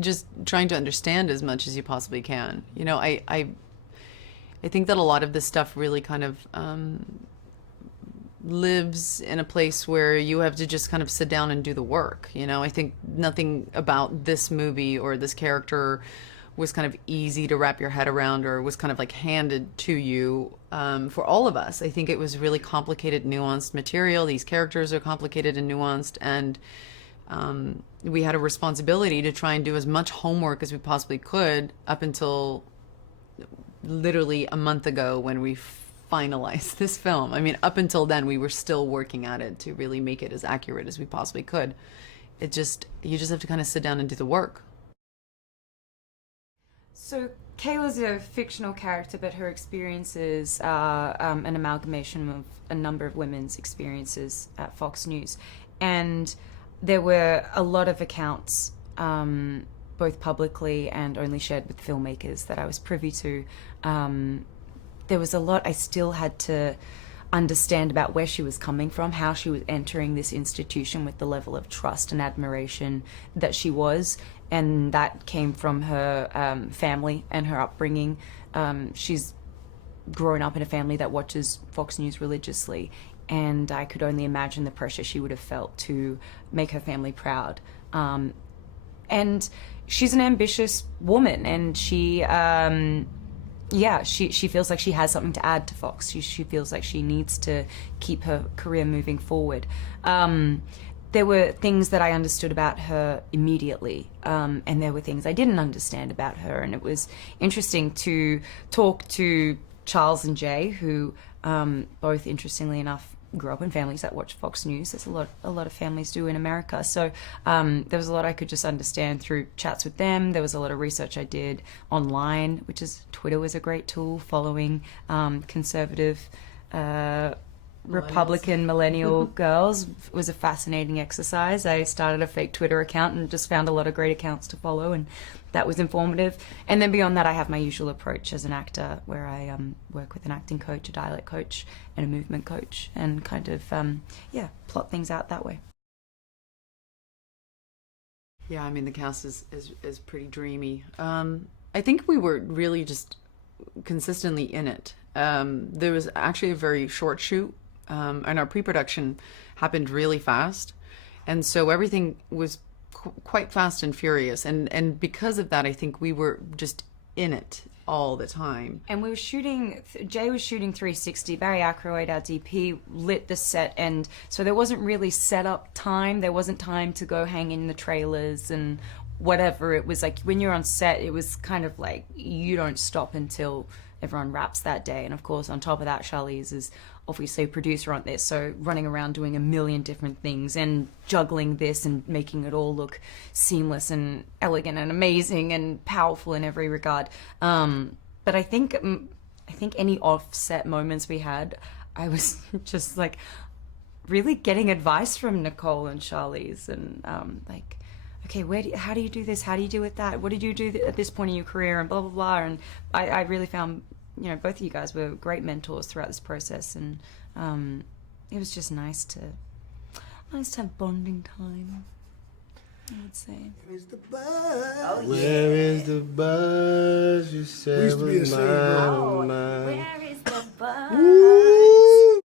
just trying to understand as much as you possibly can. You know, I think that a lot of this stuff really kind of lives in a place where you have to just kind of sit down and do the work. You know, I think nothing about this movie or this character was kind of easy to wrap your head around or was kind of like handed to you for all of us. I think it was really complicated, nuanced material. These characters are complicated and nuanced, and we had a responsibility to try and do as much homework as we possibly could up until literally a month ago when we finalized this film. I mean, up until then, we were still working at it to really make it as accurate as we possibly could. You just have to kind of sit down and do the work. So Kayla's a fictional character, but her experiences are an amalgamation of a number of women's experiences at Fox News. And there were a lot of accounts, both publicly and only shared with filmmakers, that I was privy to. There was a lot I still had to understand about where she was coming from, how she was entering this institution with the level of trust and admiration that she was. And that came from her family and her upbringing. She's grown up in a family that watches Fox News religiously, and I could only imagine the pressure she would have felt to make her family proud. And she's an ambitious woman, and she feels like she has something to add to Fox. She feels like she needs to keep her career moving forward. There were things that I understood about her immediately, and there were things I didn't understand about her. And it was interesting to talk to Charles and Jay, who both, interestingly enough, grew up in families that watch Fox News. There's a lot of families do in America. So there was a lot I could just understand through chats with them. There was a lot of research I did online, which is Twitter was a great tool, following conservative Republican millennial girls was a fascinating exercise. I started a fake Twitter account and just found a lot of great accounts to follow, and that was informative. And then beyond that, I have my usual approach as an actor, where I work with an acting coach, a dialect coach, and a movement coach, and kind of plot things out that way. Yeah, I mean, the cast is pretty dreamy. I think we were really just consistently in it. There was actually a very short shoot, and our pre-production happened really fast, and so everything was quite fast and furious, and because of that, I think we were just in it all the time. And we were shooting, Jay was shooting 360, Barry Ackroyd, our DP, lit the set, and so there wasn't really setup time. There wasn't time to go hang in the trailers and whatever. It was like when you're on set, it was kind of like you don't stop until everyone wraps that day. And of course, on top of that, Charlize is obviously a producer on this, so running around doing a million different things and juggling this and making it all look seamless and elegant and amazing and powerful in every regard. But I think any offset moments we had, I was just like really getting advice from Nicole and Charlize, and like, okay, how do you do this? How do you do with that? What did you do at this point in your career? And blah, blah, blah. And I really found, both of you guys were great mentors throughout this process. And it was just nice to have bonding time, I would say. Where's the buzz? Where is the buzz? You said was mine, oh, mine.